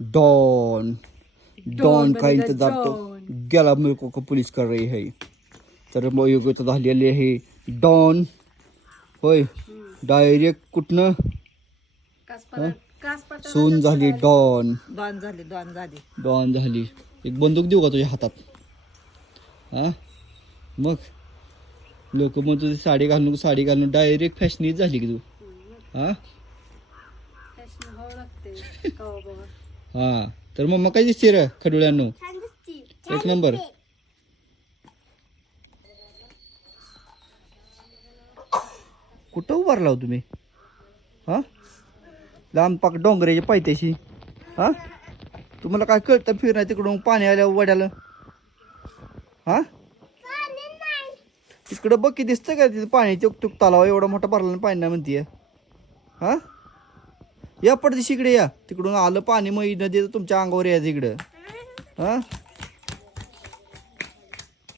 Don don का इंतजार तो गेला मेरे को पुलिस कर रही है. तर मग योग्य झालेली आहे डॉन. होय डायरेक्ट कुठनं सून झाली डॉन. डॉन झाली. एक बंदूक देऊ का तुझ्या हातात? हा मग लोक म्हणतो साडी घालून डायरेक्ट फॅशनीच झाली की तू. हा हा तर मग काय दिसते रे खडुळ्यांनो? एक नंबर. कुठं उभारला तुम्ही? हा लांब पाक डोंगराच्या पायथ्याशी. हा तुम्हाला काय कळतं फिरणार तिकडून पाणी आल्यावर वड्याला? हा तिकडं बघ की दिसतं का तिथं पाणी चुकचुक तलाव एवढा मोठा भरला पाणी नाही म्हणतीये. हा या पडदिशी इकडे या. तिकडून आलं पाणी मग नदी तुमच्या अंगावर यायचं इकडं. हा